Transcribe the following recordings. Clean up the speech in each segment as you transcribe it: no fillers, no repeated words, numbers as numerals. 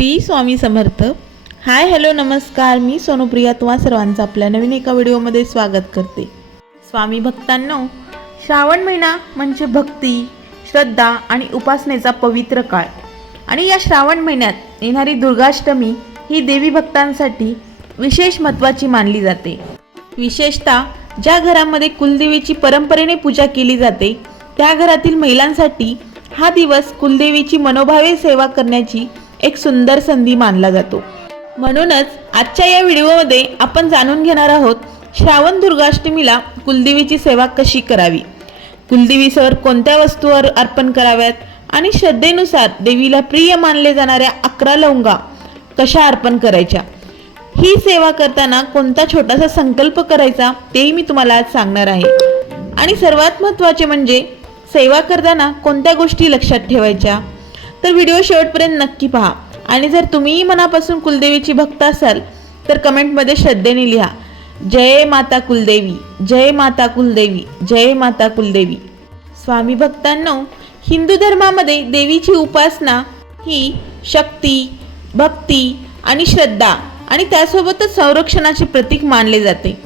Shri Swami Samarth. Hi hello नमस्कार, मी सोनुप्रिया तुम्हा सर्वांचं आपल्या नवीन एका व्हिडिओमध्ये स्वागत करते. स्वामी भक्तांनो, श्रावण महिना म्हणजे भक्ती, श्रद्धा आणि उपासनेचा पवित्र काळ. आणि या श्रावण महिन्यात येणारी दुर्गाष्टमी ही देवी भक्तांसाठी विशेष महत्त्वाची मानली जाते. विशेषतः ज्या घरामध्ये कुलदेवीची परंपरेने पूजा केली जाते त्या घरातील महिलांसाठी हा दिवस कुलदेवीची मनोभावे सेवा करण्याची एक सुंदर संधी मानला जातो. म्हणूनच आजच्या या व्हिडिओमध्ये आपण जाणून घेणार आहोत श्रावण दुर्गाष्टमीला कुलदेवीची सेवा कशी करावी, कुलदेवीसवर कोणत्या वस्तू अर्पण कराव्यात आणि श्रद्धेनुसार देवीला प्रिय मानले जाणाऱ्या 11 लवंगा कशा अर्पण करायच्या. ही सेवा करताना कोणता छोटासा संकल्प करायचा तेही मी तुम्हाला आज सांगणार आहे. आणि सर्वात महत्त्वाचे म्हणजे सेवा करताना कोणत्या गोष्टी लक्षात ठेवायच्या. तर व्हिडिओ शेवटपर्यंत नक्की पहा. आणि जर तुम्हीही मनापासून कुलदेवीची भक्त असाल तर कमेंटमध्ये श्रद्धेने लिहा, जय माता कुलदेवी, जय माता कुलदेवी, जय माता कुलदेवी. स्वामी भक्तांनो, हिंदू धर्मामध्ये देवीची उपासना ही शक्ती, भक्ती आणि श्रद्धा आणि त्यासोबतच संरक्षणाचे प्रतीक मानले जाते.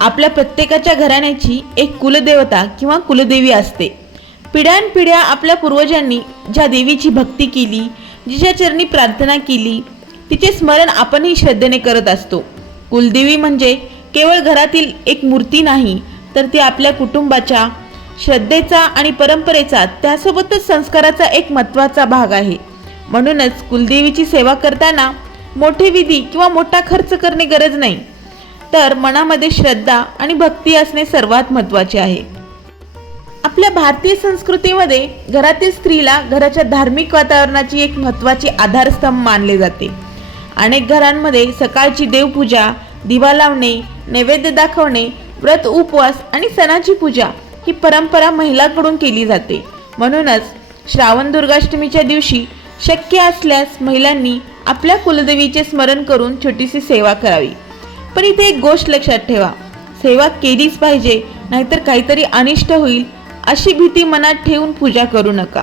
आपल्या प्रत्येकाच्या घराण्याची एक कुलदेवता किंवा कुलदेवी असते. पिढ्यानपिढ्या आपल्या पूर्वजांनी ज्या देवीची भक्ती केली, जिच्या चरणी प्रार्थना केली, तिचे स्मरण आपणही श्रद्धेने करत असतो. कुलदेवी म्हणजे केवळ घरातील एक मूर्ती नाही, तर ती आपल्या कुटुंबाच्या श्रद्धेचा आणि परंपरेचा त्यासोबतच संस्काराचा एक महत्त्वाचा भाग आहे. म्हणूनच कुलदेवीची सेवा करताना मोठे विधी किंवा मोठा खर्च करणे गरज नाही, तर मनामध्ये श्रद्धा आणि भक्ती असणे सर्वात महत्त्वाचे आहे. आपल्या भारतीय संस्कृतीमध्ये घरातील स्त्रीला घराच्या धार्मिक वातावरणाची एक महत्त्वाची आधारस्तंभ मानले जाते. अनेक घरांमध्ये सकाळची देवपूजा, दिवा लावणे, नैवेद्य दाखवणे, व्रत उपवास आणि सणाची पूजा ही परंपरा महिलांकडून केली जाते. म्हणूनच श्रावण दुर्गाष्टमीच्या दिवशी शक्य असल्यास महिलांनी आपल्या कुलदेवीचे स्मरण करून छोटीशी सेवा करावी. पण इथे एक गोष्ट लक्षात ठेवा, सेवा केलीच पाहिजे, नाहीतर काहीतरी अनिष्ट होईल अशी भीती मनात ठेवून पूजा करू नका.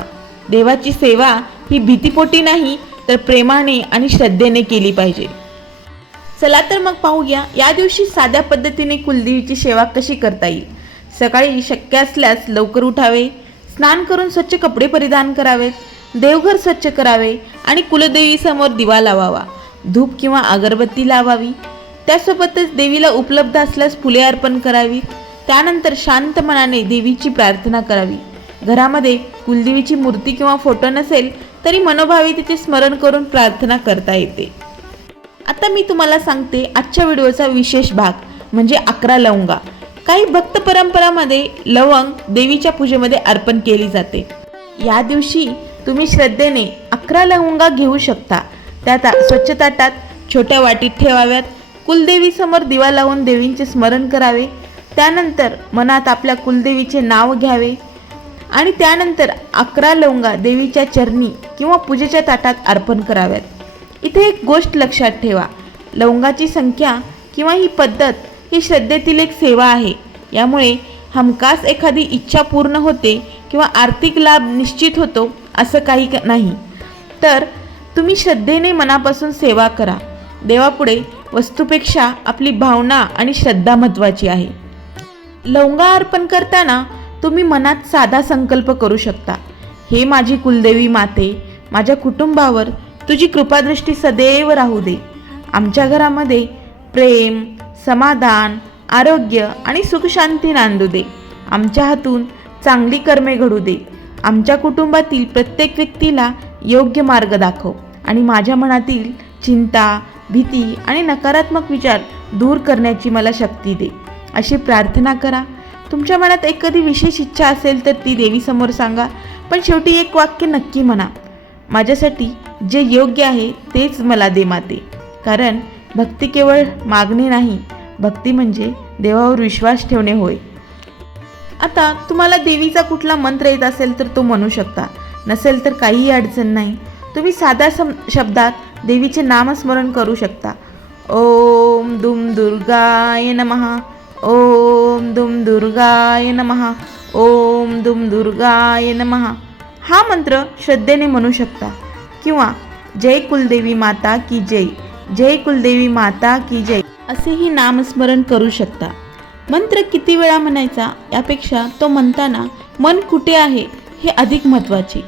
देवाची सेवा ही भीतीपोटी नाही, तर प्रेमाने आणि श्रद्धेने केली पाहिजे. चला तर मग पाहूया या दिवशी साध्या पद्धतीने कुलदेवीची सेवा कशी करता येईल. सकाळी शक्य असल्यास लवकर उठावे, स्नान करून स्वच्छ कपडे परिधान करावेत, देवघर स्वच्छ करावे आणि कुलदेवीसमोर दिवा लावावा, धूप किंवा अगरबत्ती लावावी. त्यासोबतच देवीला उपलब्ध असल्यास फुले अर्पण करावी. त्यानंतर शांत मनाने देवीची प्रार्थना करावी. घरामध्ये कुलदेवीची मूर्ती किंवा फोटो नसेल तरी मनोभावे तिचे स्मरण करून प्रार्थना करता येते. आता मी तुम्हाला सांगते आजच्या व्हिडिओचा विशेष भाग म्हणजे 11 लवंगा. काही भक्त परंपरामध्ये लवंग देवीच्या पूजेमध्ये अर्पण केली जाते. या दिवशी तुम्ही श्रद्धेने 11 लवंगा घेऊ शकता. त्या स्वच्छ ताटात छोट्या वाटीत ठेवाव्यात. कुलदेवीसमोर दिवा लावून देवींचे स्मरण करावे. त्यानंतर मनात आपल्या कुलदेवीचे नाव घ्यावे आणि त्यानंतर 11 लवंगा देवीच्या चरणी किंवा पूजेच्या ताटात अर्पण कराव्यात. इथे एक गोष्ट लक्षात ठेवा, लवंगाची संख्या किंवा ही पद्धत ही श्रद्धेतील एक सेवा आहे. यामुळे हमखास एखादी इच्छा पूर्ण होते किंवा आर्थिक लाभ निश्चित होतो असं काही नाही. तर तुम्ही श्रद्धेने मनापासून सेवा करा. देवापुढे वस्तूपेक्षा आपली भावना आणि श्रद्धा महत्त्वाची आहे. लवंगा अर्पण करताना तुम्ही मनात साधा संकल्प करू शकता. हे माझी कुलदेवी माते, माझ्या कुटुंबावर तुझी कृपादृष्टी सदैव राहू दे. आमच्या घरामध्ये प्रेम, समाधान, आरोग्य आणि सुखशांती नांदू दे. आमच्या हातून चांगली कर्मे घडू दे. आमच्या कुटुंबातील प्रत्येक व्यक्तीला योग्य मार्ग दाखव आणि माझ्या मनातील चिंता, भीती आणि नकारात्मक विचार दूर करण्याची मला शक्ती दे. अशी प्रार्थना करा. तुमच्या मनात एखादी विशेष इच्छा असेल तर ती देवीसमोर सांगा. पण शेवटी एक वाक्य नक्की म्हणा, माझ्यासाठी जे योग्य आहे तेच मला दे माते. कारण भक्ती केवळ मागणे नाही, भक्ती म्हणजे देवावर विश्वास ठेवणे होय. आता तुम्हाला देवीचा कुठला मंत्र येत असेल तर तो म्हणू शकता, नसेल तर काहीही अडचण नाही. तुम्ही साध्या शब्दात देवीचे नामस्मरण करू शकता. ओम दुम दुर्गाय नमः, ओम दुम दुर्गाय नमः, ओम दुम दुर्गाय नमः. हा मंत्र श्रद्धेने म्हणू शकता. किंवा जय कुलदेवी माता की जय, जय कुलदेवी माता की जय असेही नामस्मरण करू शकता. मंत्र किती वेळा म्हणायचा यापेक्षा तो म्हणताना मन कुठे आहे हे अधिक महत्त्वाचे.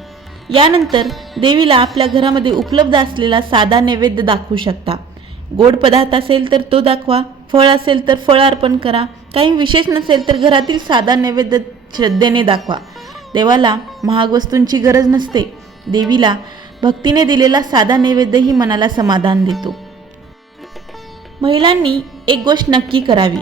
यानंतर देवीला आपल्या घरामध्ये उपलब्ध असलेला साधा नैवेद्य दाखवू शकता. गोड पदार्थ असेल तर तो दाखवा, फळ असेल तर फळ अर्पण करा, काही विशेष नसेल तर घरातील साधा नैवेद्य श्रद्धेने दाखवा. देवाला महाग वस्तूंची गरज नसते. देवीला भक्तीने दिलेला साधा नैवेद्यही मनाला समाधान देतो. महिलांनी एक गोष्ट नक्की करावी.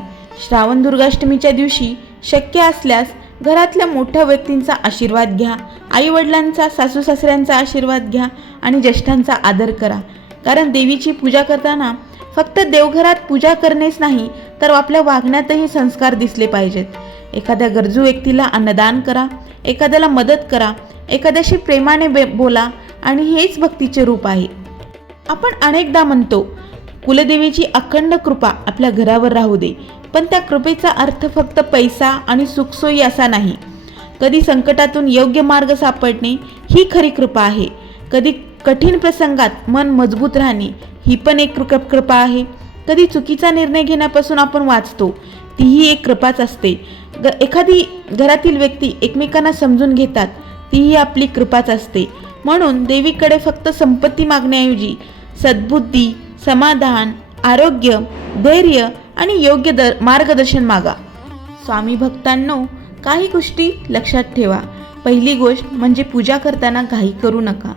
श्रावण दुर्गाष्टमीच्या दिवशी शक्य असल्यास घरातल्या मोठ्या व्यक्तींचा आशीर्वाद घ्या. आईवडिलांचा, सासू सासऱ्यांचा आशीर्वाद घ्या आणि ज्येष्ठांचा आदर करा. कारण देवीची पूजा करताना फक्त देवघरात पूजा करणेच नाही तर आपल्या वागण्यातही संस्कार दिसले पाहिजेत. एखाद्या गरजू व्यक्तीला अन्नदान करा, एखाद्याला मदत करा, एखाद्याशी प्रेमाने बोला आणि हेच भक्तीचे रूप आहे. आपण अनेकदा म्हणतो कुलदेवीची अखंड कृपा आपल्या घरावर राहू दे, पण त्या कृपेचा अर्थ फक्त पैसा आणि सुखसोयी असा नाही. कधी संकटातून योग्य मार्ग सापडणे ही खरी कृपा आहे. कधी कठीण प्रसंगात मन मजबूत राहणे ही पण एक कृपा आहे. कधी चुकीचा निर्णय घेण्यापासून आपण वाचतो, तीही एक कृपाच असते. एखादी घरातील व्यक्ती एकमेकांना समजून घेतात, तीही आपली कृपाच असते. म्हणून देवीकडे फक्त संपत्ती मागण्याऐवजी सद्बुद्धी, समाधान, आरोग्य, धैर्य आणि योग्य मार्गदर्शन मागा. स्वामी भक्तांनो, काही गोष्टी लक्षात ठेवा. पहिली गोष्ट म्हणजे पूजा करताना घाई करू नका.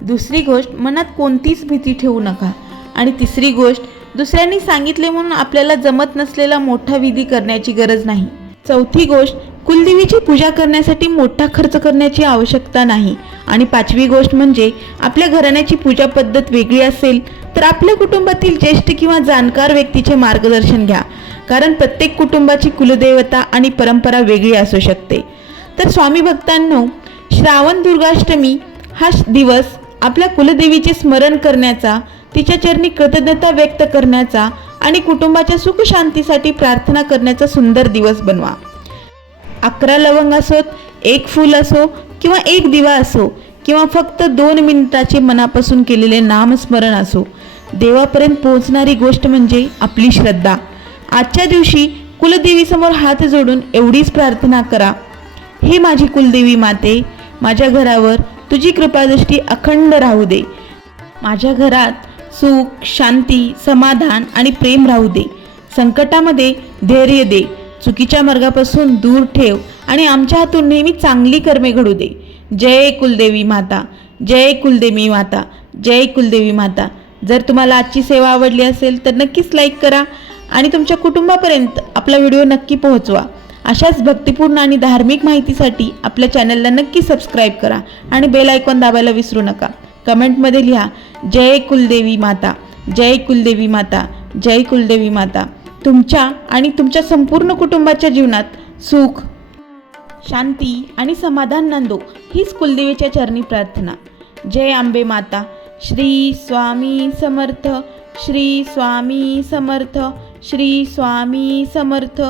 दुसरी गोष्ट, मनात कोणतीच भीती ठेवू नका. आणि तिसरी गोष्ट, दुसऱ्यांनी सांगितले म्हणून आपल्याला जमत नसलेला मोठा विधी करण्याची गरज नाही. चौथी गोष्ट, कुलदेवीची पूजा करण्यासाठी मोठा खर्च करण्याची आवश्यकता नाही. आणि पाचवी गोष्ट म्हणजे आपल्या घराण्याची पूजा पद्धत वेगळी असेल तर आपल्या कुटुंबातील ज्येष्ठ किंवा जाणकार व्यक्तीचे मार्गदर्शन घ्या. कारण प्रत्येक कुटुंबाची कुलदेवता आणि परंपरा वेगळी असू शकते. तर स्वामी भक्तांनो, श्रावण दुर्गाष्टमी हा दिवस आपल्या कुलदेवीचे स्मरण करण्याचा, तिच्या चरणी कृतज्ञता व्यक्त करण्याचा आणि कुटुंबाच्या सुख शांतीसाठी प्रार्थना करण्याचा सुंदर दिवस बनवा. 11 लवंग असोत, 1 फूल असो किंवा 1 दिवा असो किंवा फक्त 2 मिनिटाचे मनापासून केलेले नामस्मरण असो, देवापर्यंत पोहोचणारी गोष्ट म्हणजे आपली श्रद्धा. आजच्या दिवशी कुलदेवीसमोर हात जोडून एवढीच प्रार्थना करा, हे माझी कुलदेवी माते, माझ्या घरावर तुझी कृपादृष्टी अखंड राहू दे. माझ्या घरात सुख, शांती, समाधान आणि प्रेम राहू दे. संकटामध्ये धैर्य दे, चुकीच्या मार्गापासून दूर ठेव आणि आमच्या हातून नेहमी चांगली कर्मे घडू दे. जय कुलदेवी माता, जय कुलदेवी माता, जय कुलदेवी माता. जर तुम्हाला आजची सेवा आवडली असेल तर नक्कीच लाईक करा आणि तुमच्या कुटुंबापर्यंत आपला व्हिडिओ नक्की पोहोचवा. अशाच भक्तिपूर्ण आणि धार्मिक माहितीसाठी आपल्या चॅनलला नक्की सबस्क्राईब करा आणि बेल आयकॉन दाबायला विसरू नका. कमेंटमध्ये लिहा जय कुलदेवी माता, जय कुलदेवी माता, जय कुलदेवी माता. तुमच्या आणि तुमच्या संपूर्ण कुटुंबाच्या जीवनात सुख, शांती आणि समाधान नांदो हीच कुलदेवीच्या चरणी प्रार्थना. जय अंबे माता. श्री स्वामी समर्थ, श्री स्वामी समर्थ, श्री स्वामी समर्थ.